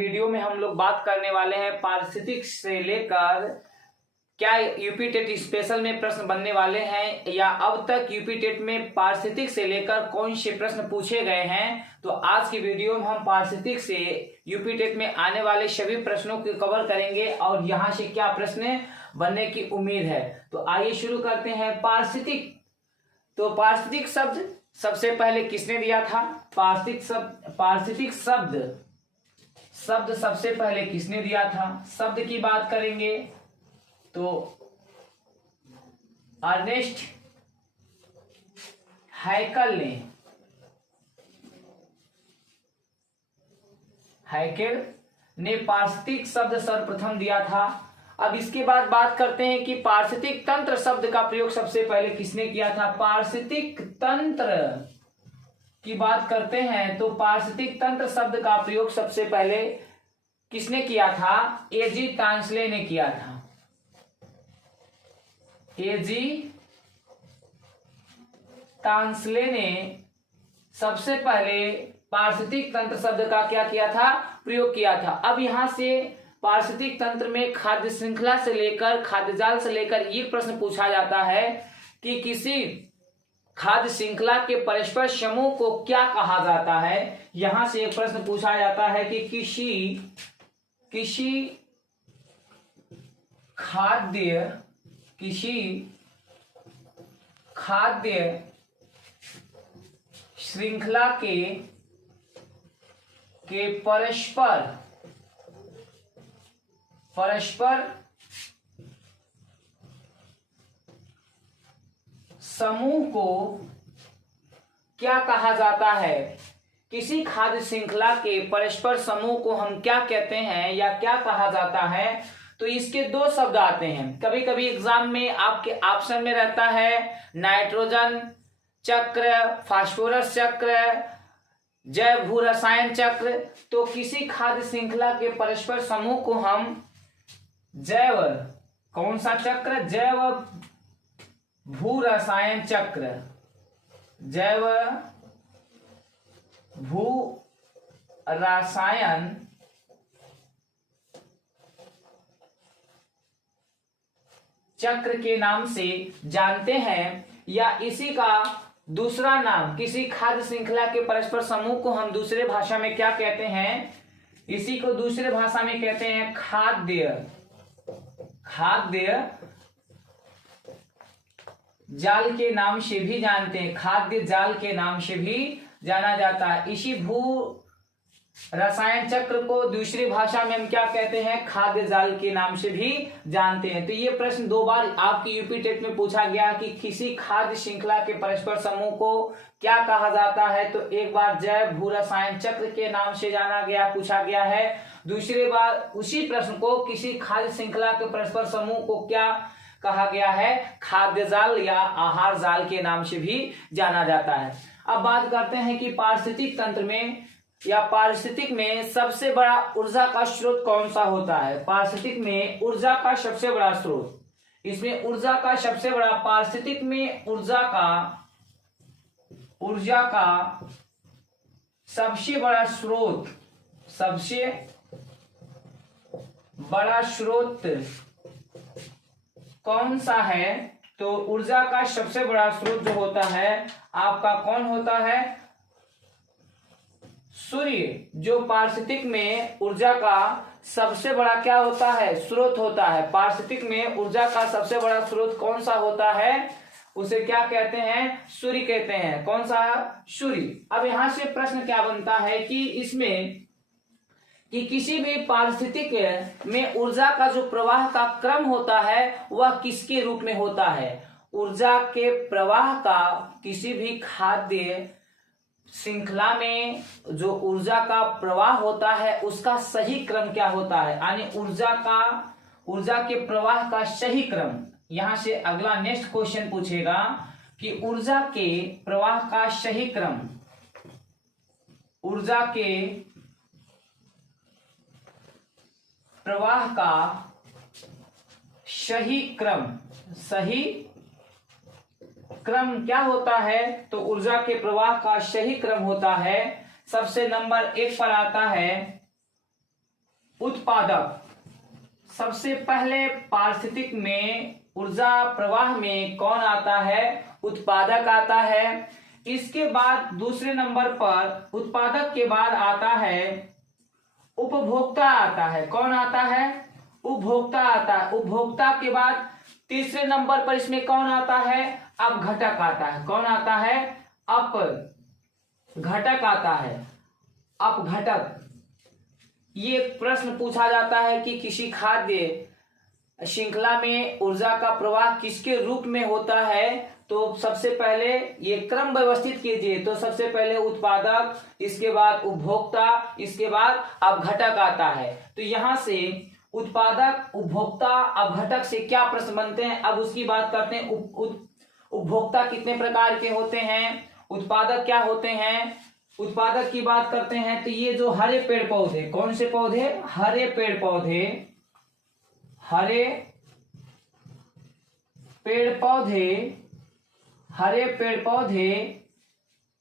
Video में हम लोग बात करने वाले हैं पारिस्थितिक से लेकर क्या यूपी टेट स्पेशल में प्रश्न बनने वाले हैं या अब तक यूपी टेट में पारिस्थितिक से लेकर कौन से प्रश्न पूछे गए हैं। तो आज की वीडियो में हम पारिस्थितिक से यूपी टेट में आने वाले सभी प्रश्नों को कवर करेंगे और यहाँ से क्या प्रश्न बनने की उम्मीद है। तो आइए शुरू करते हैं। पारिस्थितिक, तो पारिस्थितिक शब्द सबसे पहले किसने दिया था? पारिस्थितिक शब्द सबसे पहले किसने दिया था? शब्द की बात करेंगे तो अर्नेस्ट हैकेल ने पारिस्थितिक शब्द सर्वप्रथम दिया था। अब इसके बाद बात करते हैं कि पारिस्थितिक तंत्र शब्द का प्रयोग सबसे पहले किसने किया था? पारिस्थितिक तंत्र की बात करते हैं तो पारिस्थितिक तंत्र शब्द का प्रयोग सबसे पहले किसने किया था? एजी टांसले ने किया था। एजी टांसले ने सबसे पहले पारिस्थितिक तंत्र शब्द का क्या किया था? प्रयोग किया था। अब यहां से पारिस्थितिक तंत्र में खाद्य श्रृंखला से लेकर खाद्य जाल से लेकर ये प्रश्न पूछा जाता है कि किसी खाद्य श्रृंखला के परस्पर समूह को क्या कहा जाता है। यहां से एक प्रश्न पूछा जाता है कि किसी खाद्य श्रृंखला के परस्पर समूह को क्या कहा जाता है? किसी खाद्य श्रृंखला के परस्पर समूह को हम क्या कहते हैं या क्या कहा जाता है? तो इसके दो शब्द आते हैं। कभी कभी एग्जाम में आपके ऑप्शन में रहता है नाइट्रोजन चक्र, फास्फोरस चक्र, जैव भू रसायन चक्र। तो किसी खाद्य श्रृंखला के परस्पर समूह को हम जैव, कौन सा चक्र? जैव भू रसायन चक्र, जैव भू रसायन चक्र के नाम से जानते हैं। या इसी का दूसरा नाम, किसी खाद्य श्रृंखला के परस्पर समूह को हम दूसरे भाषा में क्या कहते हैं? इसी को दूसरे भाषा में कहते हैं खाद्य जाल के नाम से भी जानते हैं। खाद्य जाल के नाम से भी जाना जाता है। इसी भू रसायन चक्र को दूसरी भाषा में हम क्या कहते हैं? खाद्य जाल के नाम से भी जानते हैं। तो ये प्रश्न दो बार आपकी यूपी टेट में पूछा गया कि किसी खाद्य श्रृंखला के परस्पर समूह को क्या कहा जाता है। तो एक बार जैव भू रसायन चक्र के नाम से जाना गया, पूछा गया है। दूसरी बार उसी प्रश्न को किसी खाद्य श्रृंखला के परस्पर समूह को क्या कहा गया है? खाद्य जाल या आहार जाल के नाम से भी जाना जाता है। अब बात करते हैं कि पारिस्थितिक तंत्र में या पारिस्थितिक में सबसे बड़ा ऊर्जा का स्रोत कौन सा होता है? पारिस्थितिक में ऊर्जा का सबसे बड़ा स्रोत, इसमें ऊर्जा का सबसे बड़ा, पारिस्थितिक में ऊर्जा का सबसे बड़ा स्रोत कौन सा है? तो ऊर्जा का सबसे बड़ा स्रोत जो होता है आपका कौन होता है? सूर्य। जो पारिस्थितिक में ऊर्जा का सबसे बड़ा क्या होता है? स्रोत होता है। पारिस्थितिक में ऊर्जा का सबसे बड़ा स्रोत कौन सा होता है? उसे क्या कहते हैं? सूर्य कहते हैं। कौन सा? सूर्य। अब यहां से प्रश्न क्या बनता है कि इसमें कि किसी भी पारिस्थितिक में ऊर्जा का जो प्रवाह का क्रम होता है वह किसके रूप में होता है? ऊर्जा के प्रवाह का किसी भी खाद्य श्रृंखला में जो ऊर्जा का प्रवाह होता है उसका सही क्रम क्या होता है? यानी ऊर्जा के प्रवाह का सही क्रम। यहां से अगला नेक्स्ट क्वेश्चन पूछेगा कि ऊर्जा के प्रवाह का सही क्रम, ऊर्जा के प्रवाह का सही क्रम क्या होता है? तो ऊर्जा के प्रवाह का सही क्रम होता है, सबसे नंबर 1 पर आता है उत्पादक। सबसे पहले पारिस्थितिक में ऊर्जा प्रवाह में कौन आता है? उत्पादक आता है। इसके बाद दूसरे नंबर पर उत्पादक के बाद आता है उपभोक्ता आता है। कौन आता है? उपभोक्ता आता है। उपभोक्ता के बाद तीसरे नंबर पर इसमें कौन आता है? अपघटक आता है। कौन आता है? अपघटक आता है। अपघटक। ये प्रश्न पूछा जाता है कि किसी खाद्य श्रृंखला में ऊर्जा का प्रवाह किसके रूप में होता है? तो सबसे पहले ये क्रम व्यवस्थित कीजिए। तो सबसे पहले उत्पादक, इसके बाद उपभोक्ता, इसके बाद अपघटक आता है। तो यहां से उत्पादक, उपभोक्ता, अपघटक से क्या प्रश्न बनते हैं, अब उसकी बात करते हैं। उपभोक्ता कितने प्रकार के होते हैं, उत्पादक क्या होते हैं। उत्पादक की बात करते हैं तो ये जो हरे पेड़ पौधे, कौन से पौधे? हरे पेड़ पौधे। हरे पेड़ पौधे, हरे पेड़ पौधे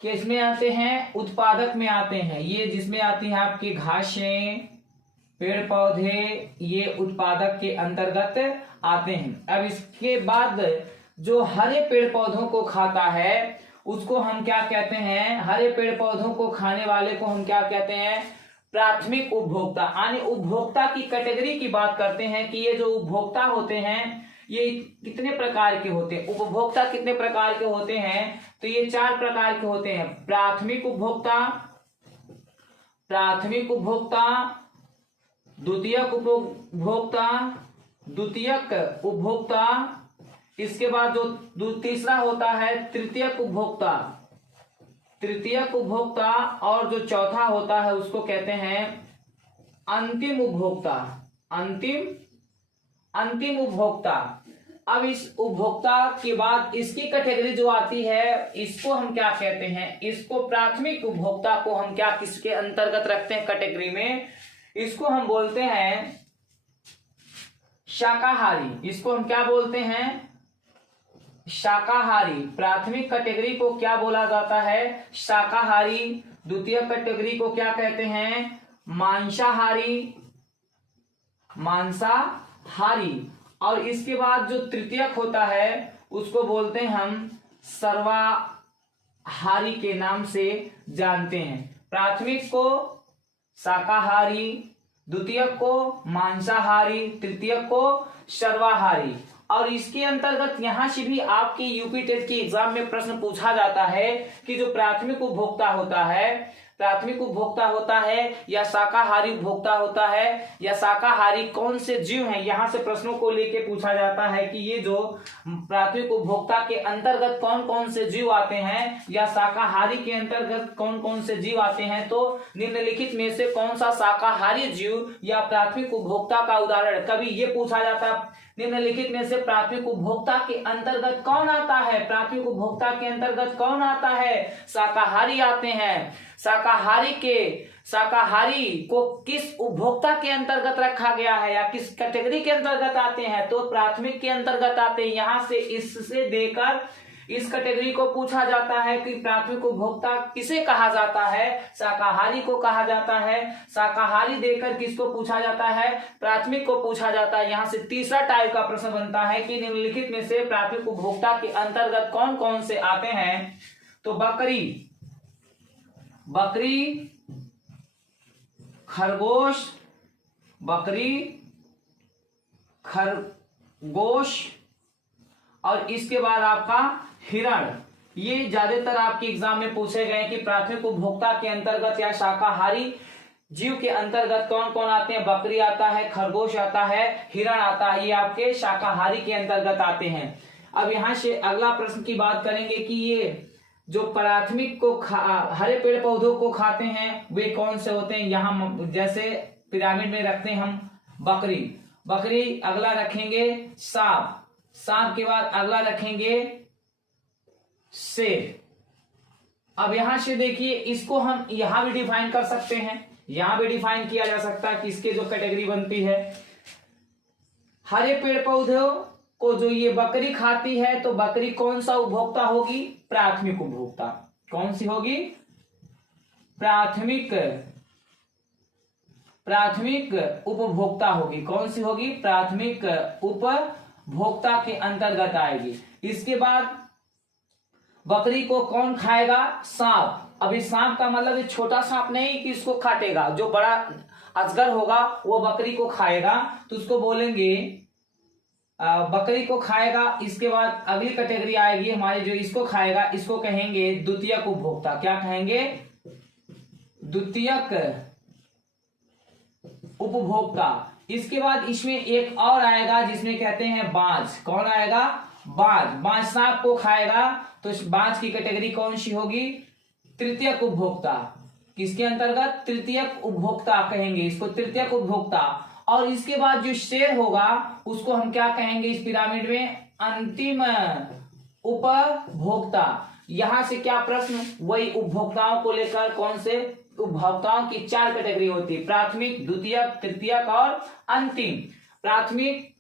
किसमें आते हैं? उत्पादक में आते हैं। ये जिसमें आती हैं आपकी घासें, पेड़ पौधे, ये उत्पादक के अंतर्गत आते हैं। अब इसके बाद जो हरे पेड़ पौधों को खाता है उसको हम क्या कहते हैं? हरे पेड़ पौधों को खाने वाले को हम क्या कहते हैं? प्राथमिक उपभोक्ता। यानी उपभोक्ता की कैटेगरी की बात करते हैं कि ये जो उपभोक्ता होते हैं ये कितने प्रकार के होते हैं। उपभोक्ता कितने प्रकार के होते हैं? तो ये 4 प्रकार के होते हैं। प्राथमिक उपभोक्ता, प्राथमिक उपभोक्ता, द्वितीयक उपभोक्ता, द्वितीयक उपभोक्ता, इसके बाद जो तीसरा होता है तृतीयक उपभोक्ता, तृतीयक उपभोक्ता, और जो चौथा होता है उसको कहते हैं अंतिम उपभोक्ता। अंतिम उपभोक्ता। अब इस उपभोक्ता के बाद इसकी कैटेगरी जो आती है इसको हम क्या कहते हैं? इसको प्राथमिक उपभोक्ता को हम क्या किसके अंतर्गत रखते हैं कैटेगरी में? इसको हम बोलते हैं शाकाहारी। इसको हम क्या बोलते हैं? शाकाहारी। प्राथमिक कैटेगरी को क्या बोला जाता है? शाकाहारी। द्वितीय कैटेगरी को क्या कहते हैं? मांसाहारी। मांसाहारी। और इसके बाद जो तृतीयक होता है उसको बोलते हैं हम सर्वाहारी के नाम से जानते हैं। प्राथमिक को शाकाहारी, द्वितीयक को मांसाहारी, तृतीयक को सर्वाहारी। और इसके अंतर्गत यहां से भी आपके यूपी टेट की एग्जाम में प्रश्न पूछा जाता है कि जो प्राथमिक उपभोक्ता होता है, प्राथमिक उपभोक्ता होता है या शाकाहारी उपभोक्ता होता है या शाकाहारी कौन से जीव हैं, यहां से प्रश्नों को लेके पूछा जाता है कि ये जो प्राथमिक उपभोक्ता के अंतर्गत कौन कौन से जीव आते हैं या शाकाहारी के अंतर्गत कौन कौन से जीव आते हैं। तो निम्नलिखित में से कौन सा शाकाहारी जीव या प्राथमिक उपभोक्ता का उदाहरण, कभी ये पूछा जाता है निम्नलिखित में से प्राथमिक उपभोक्ता के अंतर्गत कौन आता है? प्राथमिक उपभोक्ता के अंतर्गत कौन आता है? शाकाहारी आते हैं। शाकाहारी को किस उपभोक्ता के अंतर्गत रखा गया है या किस कैटेगरी के अंतर्गत आते हैं? तो प्राथमिक के अंतर्गत आते हैं। यहां से इससे देकर इस कैटेगरी को पूछा जाता है कि प्राथमिक उपभोक्ता किसे कहा जाता है? शाकाहारी को कहा जाता है। शाकाहारी देकर किसको पूछा जाता है? प्राथमिक को पूछा जाता है। यहां से तीसरा टाइप का प्रश्न बनता है कि निम्नलिखित में से प्राथमिक उपभोक्ता के अंतर्गत कौन कौन से आते हैं? तो बकरी, खरगोश, और इसके बाद आपका हिरण। ये ज्यादातर आपके एग्जाम में पूछे गए कि प्राथमिक उपभोक्ता के अंतर्गत या शाकाहारी जीव के अंतर्गत कौन कौन आते हैं। बकरी आता है, खरगोश आता है, हिरण आता है, ये आपके शाकाहारी के अंतर्गत आते हैं। अब यहां से अगला प्रश्न की बात करेंगे कि ये जो प्राथमिक को हरे पेड़ पौधों को खाते हैं वे कौन से होते हैं। यहाँ जैसे पिरामिड में रखते हैं हम बकरी, अगला रखेंगे सांप के बाद अगला रखेंगे शेर। अब यहां से देखिए इसको हम यहां भी डिफाइन कर सकते हैं, यहां भी डिफाइन किया जा सकता है कि इसके जो कैटेगरी बनती है हरे पेड़ पौधों को जो ये बकरी खाती है तो बकरी कौन सा उपभोक्ता होगी? प्राथमिक उपभोक्ता। कौन सी होगी? प्राथमिक प्राथमिक उपभोक्ता होगी। कौन सी होगी? प्राथमिक उपभोक्ता के अंतर्गत आएगी। इसके बाद बकरी को कौन खाएगा? सांप। अभी सांप का मतलब ये छोटा सांप नहीं कि इसको काटेगा, जो बड़ा अजगर होगा वो बकरी को खाएगा, तो उसको बोलेंगे बकरी को खाएगा। इसके बाद अगली कैटेगरी आएगी हमारी, जो इसको खाएगा, इसको कहेंगे द्वितीयक उपभोक्ता। क्या कहेंगे? द्वितीयक उपभोक्ता। इसके बाद इसमें एक और आएगा जिसमें कहते हैं बाज। कौन आएगा? बाज। बाज सांप को खाएगा, तो बाज की कैटेगरी कौन सी होगी? तृतीयक उपभोक्ता। किसके अंतर्गत? तृतीयक उपभोक्ता कहेंगे इसको, तृतीयक उपभोक्ता। और इसके बाद जो शेर होगा उसको हम क्या कहेंगे इस पिरामिड में? अंतिम उपभोक्ता। यहां से क्या प्रश्न? वही उपभोक्ताओं को लेकर, कौन से उपभोक्ताओं की 4 कैटेगरी होती है, प्राथमिक, द्वितीयक, तृतीयक और अंतिम। प्राथमिक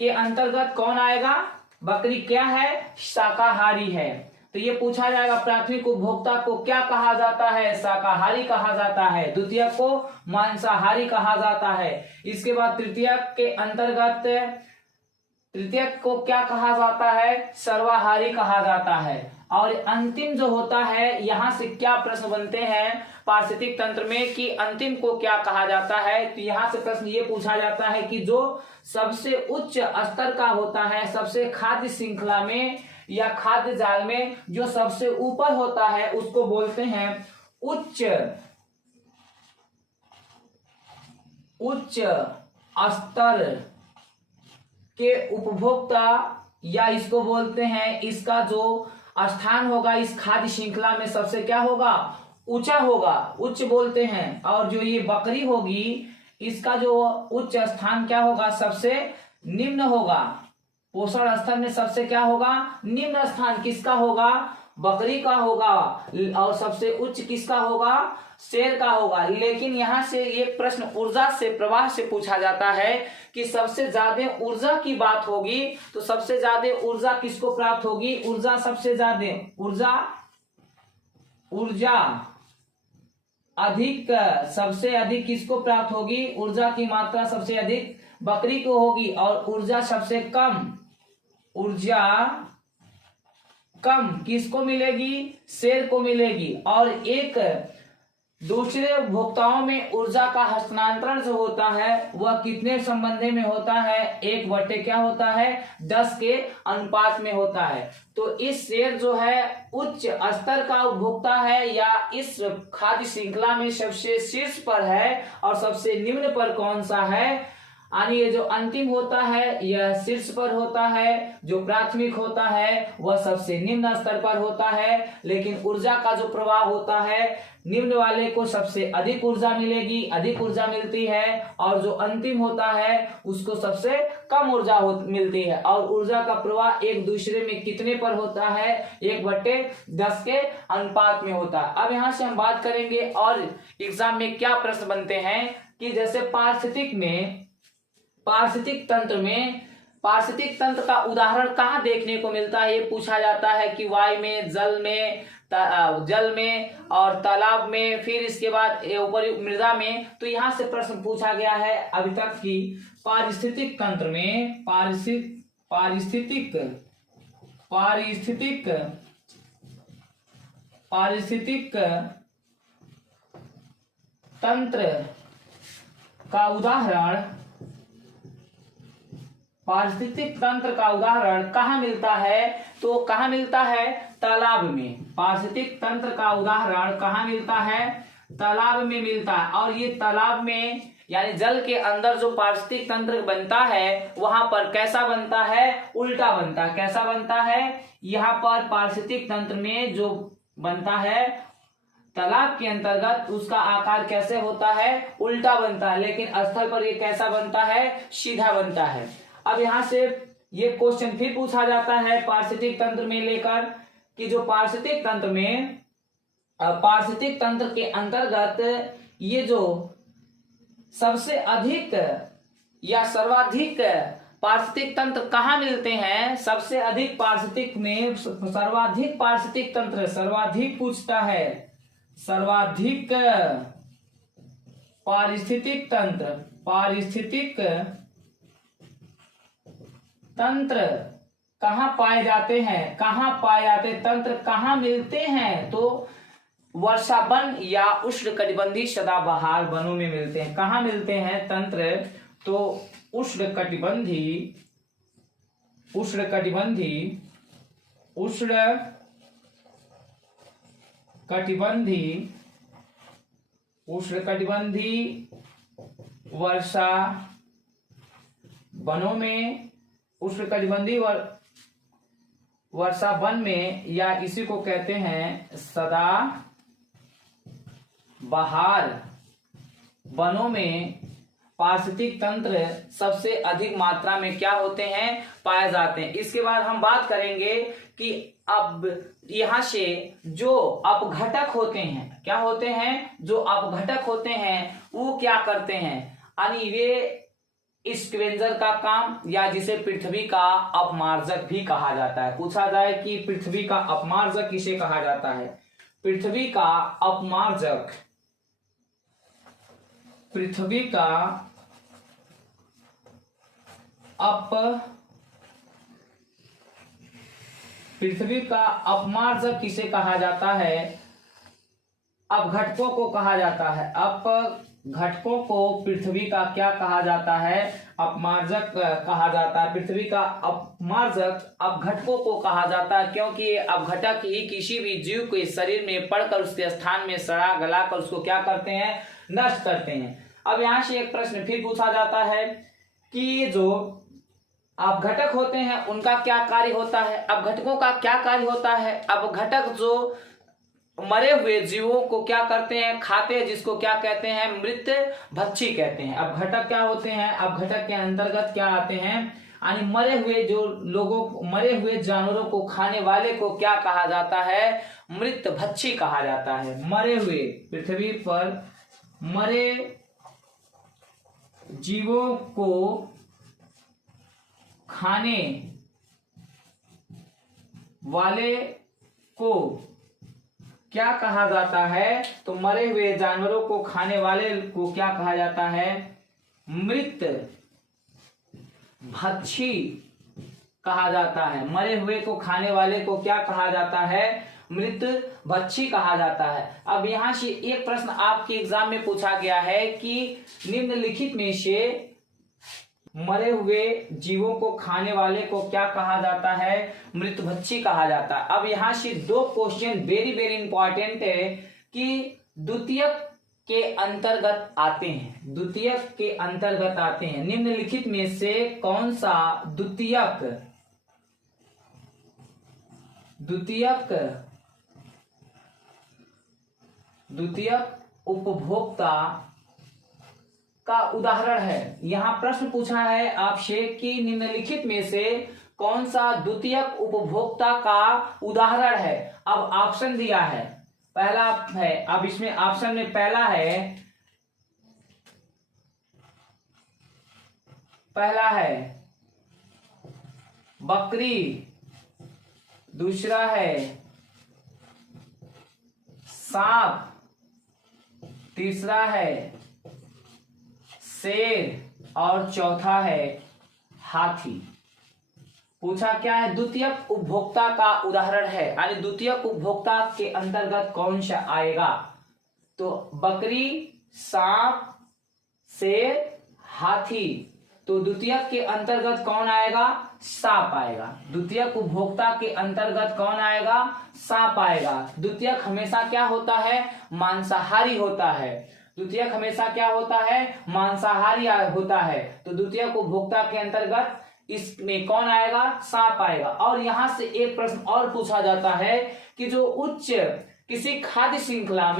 के अंतर्गत कौन आएगा? बकरी क्या है? शाकाहारी है। तो ये पूछा जाएगा प्राथमिक उपभोक्ता को क्या कहा जाता है? शाकाहारी कहा जाता है। द्वितीयक को मांसाहारी कहा जाता है। इसके बाद तृतीयक के अंतर्गत तृतीयक को क्या कहा जाता है? सर्वाहारी कहा जाता है। और अंतिम जो होता है, यहां से क्या प्रश्न बनते हैं पारिस्थितिक तंत्र में कि अंतिम को क्या कहा जाता है? तो यहां से प्रश्न ये पूछा जाता है कि जो सबसे उच्च स्तर का होता है, सबसे खाद्य श्रृंखला में या खाद्य जाल में जो सबसे ऊपर होता है, उसको बोलते हैं उच्च स्तर के उपभोक्ता, या इसको बोलते हैं इसका जो स्थान होगा इस खाद्य श्रृंखला में सबसे क्या होगा? ऊंचा होगा, उच्च बोलते हैं। और जो ये बकरी होगी इसका जो उच्च स्थान क्या होगा? सबसे निम्न होगा। पोषण स्तर में सबसे क्या होगा? निम्न स्थान किसका होगा? बकरी का होगा। और सबसे उच्च किसका होगा? शेर का होगा। लेकिन यहां से एक प्रश्न ऊर्जा से, प्रवाह से पूछा जाता है कि सबसे ज्यादा ऊर्जा की बात होगी तो सबसे ज्यादा ऊर्जा किसको प्राप्त होगी? ऊर्जा सबसे ज्यादा ऊर्जा अधिक, सबसे अधिक किसको प्राप्त होगी? ऊर्जा की मात्रा सबसे अधिक बकरी को होगी। और ऊर्जा सबसे कम, ऊर्जा कम किसको मिलेगी? शेर को मिलेगी। और एक दूसरे उपभोक्ताओं में ऊर्जा का हस्तांतरण जो होता है वह कितने संबंध में होता है? 1/, क्या होता है? 10 के अनुपात में होता है। तो इस शेर जो है उच्च स्तर का उपभोक्ता है या इस खाद्य श्रृंखला में सबसे शीर्ष पर है, और सबसे निम्न पर कौन सा है? यानी ये जो अंतिम होता है यह शीर्ष पर होता है, जो प्राथमिक होता है वह सबसे निम्न स्तर पर होता है। लेकिन ऊर्जा का जो प्रवाह होता है, निम्न वाले को सबसे अधिक ऊर्जा मिलेगी, अधिक ऊर्जा मिलती है, और जो अंतिम होता है उसको सबसे कम ऊर्जा मिलती है। और ऊर्जा का प्रवाह एक दूसरे में कितने पर होता है? 1/10 के अनुपात में होता है। अब यहाँ से हम बात करेंगे और एग्जाम में क्या प्रश्न बनते हैं कि जैसे पारिस्थितिक तंत्र का उदाहरण कहाँ देखने को मिलता है? ये पूछा जाता है कि वायु में, जल में और तालाब में, फिर इसके बाद ऊपरी मृदा में। तो यहाँ से प्रश्न पूछा गया है अभी तक कि पारिस्थितिक तंत्र में पारिस्थितिक तंत्र का उदाहरण, पारिस्थितिक तंत्र का उदाहरण कहाँ मिलता है? तो कहाँ मिलता है? तालाब में। पारिस्थितिक तंत्र का उदाहरण कहाँ मिलता है? तालाब में मिलता है। और ये तालाब में यानी जल के अंदर जो पारिस्थितिक तंत्र बनता है वहां पर कैसा बनता है? उल्टा बनता है। कैसा बनता है? यहाँ पर पारिस्थितिक तंत्र में जो बनता है तालाब के अंतर्गत उसका आकार कैसे होता है? उल्टा बनता है। लेकिन स्थल पर ये कैसा बनता है? सीधा बनता है। अब यहाँ से ये क्वेश्चन फिर पूछा जाता है पारिस्थितिक तंत्र में लेकर कि जो पारिस्थितिक तंत्र के अंतर्गत ये जो सबसे अधिक या सर्वाधिक पारिस्थितिक तंत्र कहाँ मिलते हैं? सबसे अधिक पारिस्थितिक में सर्वाधिक पारिस्थितिक तंत्र, सर्वाधिक पूछता है, सर्वाधिक पारिस्थितिक तंत्र, पारिस्थितिक तंत्र कहाँ पाए जाते हैं, कहाँ पाए जाते तंत्र कहाँ मिलते हैं? तो वर्षा वन या उष्णकटिबंधीय सदाबहार वनों में मिलते हैं। कहाँ मिलते हैं तंत्र? तो उष्णकटिबंधीय वर्षा वनों में, उष्णकटिबंधीय वर्षा वन में, या इसी को कहते हैं सदा बहार वनों में पारिस्थितिक तंत्र सबसे अधिक मात्रा में क्या होते हैं? पाए जाते हैं। इसके बाद हम बात करेंगे कि अब यहां से जो अपघटक होते हैं, क्या होते हैं? जो अपघटक होते हैं वो क्या करते हैं? यानी वे स्क्वेंजर का काम, या जिसे पृथ्वी का अपमार्जक भी कहा जाता है। पूछा जाए कि पृथ्वी का अपमार्जक किसे कहा जाता है? पृथ्वी का अपमार्जक, पृथ्वी का अपमार्जक किसे कहा जाता है? अपघटकों को कहा जाता है। अपघटकों को पृथ्वी का क्या कहा जाता है? अपमार्जक कहा जाता है। पृथ्वी का अपमार्जक अपघटकों को कहा जाता है, क्योंकि ये अपघटक ही किसी भी जीव के शरीर में पड़कर उसके स्थान में सड़ा गलाकर उसको क्या करते हैं? नष्ट करते हैं। अब यहां से एक प्रश्न फिर पूछा जाता है कि जो अपघटक होते हैं उनका क्या कार्य होता है? अपघटकों का क्या कार्य होता है? अपघटक जो मरे हुए जीवों को क्या करते हैं? खाते हैं, जिसको क्या कहते हैं? मृत भक्षी कहते हैं। अपघटक क्या होते हैं? अपघटक के अंतर्गत क्या आते हैं? यानी मरे हुए जो लोगों, मरे हुए जानवरों को खाने वाले को क्या कहा जाता है? मृत भक्षी कहा जाता है। मरे हुए, पृथ्वी पर मरे जीवों को खाने वाले को क्या कहा जाता है? तो मरे हुए जानवरों को खाने वाले को क्या कहा जाता है? मृत भक्षी कहा जाता है। मरे हुए को खाने वाले को क्या कहा जाता है? मृत भक्षी कहा जाता है। अब यहां से एक प्रश्न आपके एग्जाम में पूछा गया है कि निम्नलिखित में से मरे हुए जीवों को खाने वाले को क्या कहा जाता है? मृत भक्षी कहा जाता है। अब यहां से दो क्वेश्चन वेरी वेरी इंपॉर्टेंट है कि द्वितीयक के अंतर्गत आते हैं, द्वितीयक के अंतर्गत आते हैं। निम्नलिखित में से कौन सा द्वितीयक उपभोक्ता का उदाहरण है? यहां प्रश्न पूछा है आपसे कि निम्नलिखित में से कौन सा द्वितीयक उपभोक्ता का उदाहरण है? अब ऑप्शन दिया है, पहला है, अब इसमें ऑप्शन में पहला है बकरी, दूसरा है सांप, तीसरा है शेर और चौथा है हाथी। पूछा क्या है? द्वितीयक उपभोक्ता का उदाहरण है, यानी द्वितीयक उपभोक्ता के अंतर्गत कौन सा आएगा? तो बकरी, सांप, शेर, हाथी। तो द्वितीयक के अंतर्गत कौन आएगा? सांप आएगा। द्वितीयक उपभोक्ता के अंतर्गत कौन आएगा? सांप आएगा। द्वितीयक हमेशा क्या होता है? मांसाहारी होता है। द्वितीयक हमेशा क्या होता है? मांसाहारी होता है। तो द्वितीयक उपभोक्ता के अंतर्गत इसमें कौन आएगा? सांप आएगा। और यहां से एक प्रश्न और पूछा जाता है कि जो किसी खाद्य श्रृंखला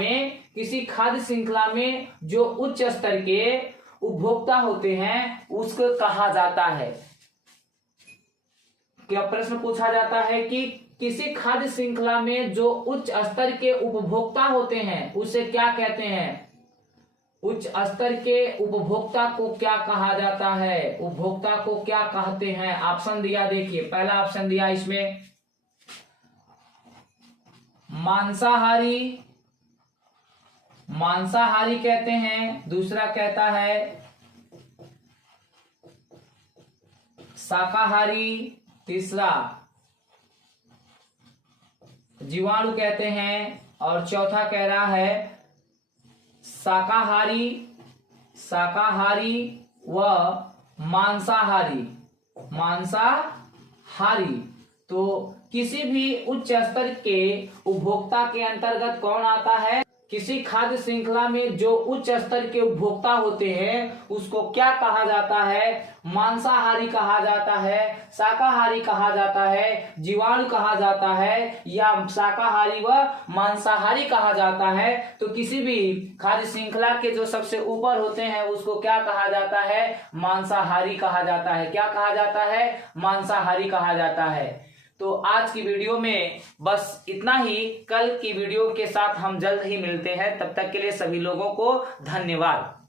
में जो उच्च स्तर के उपभोक्ता होते हैं उसको कहा जाता है। क्या प्रश्न पूछा जाता है कि किसी खाद्य श्रृंखला में जो उच्च स्तर के उपभोक्ता होते हैं उसे क्या कहते हैं? उच्च स्तर के उपभोक्ता को क्या कहा जाता है? उपभोक्ता को क्या कहते हैं? ऑप्शन दिया, देखिए पहला ऑप्शन दिया इसमें मांसाहारी कहते हैं, दूसरा कहता है शाकाहारी, तीसरा जीवाणु कहते हैं, और चौथा कह रहा है शाकाहारी, शाकाहारी व मांसाहारी, मांसाहारी। तो किसी भी उच्च स्तर के उपभोक्ता के अंतर्गत कौन आता है? किसी खाद्य श्रृंखला में जो उच्च स्तर के उपभोक्ता होते हैं उसको क्या कहा जाता है? मांसाहारी कहा जाता है, शाकाहारी कहा जाता है, जीवाणु कहा जाता है, या शाकाहारी व मांसाहारी कहा जाता है। तो किसी भी खाद्य श्रृंखला के जो सबसे ऊपर होते हैं उसको क्या कहा जाता है? मांसाहारी कहा जाता है। क्या कहा जाता है? मांसाहारी कहा जाता है। तो आज की वीडियो में बस इतना ही। कल की वीडियो के साथ हम जल्द ही मिलते हैं। तब तक के लिए सभी लोगों को धन्यवाद।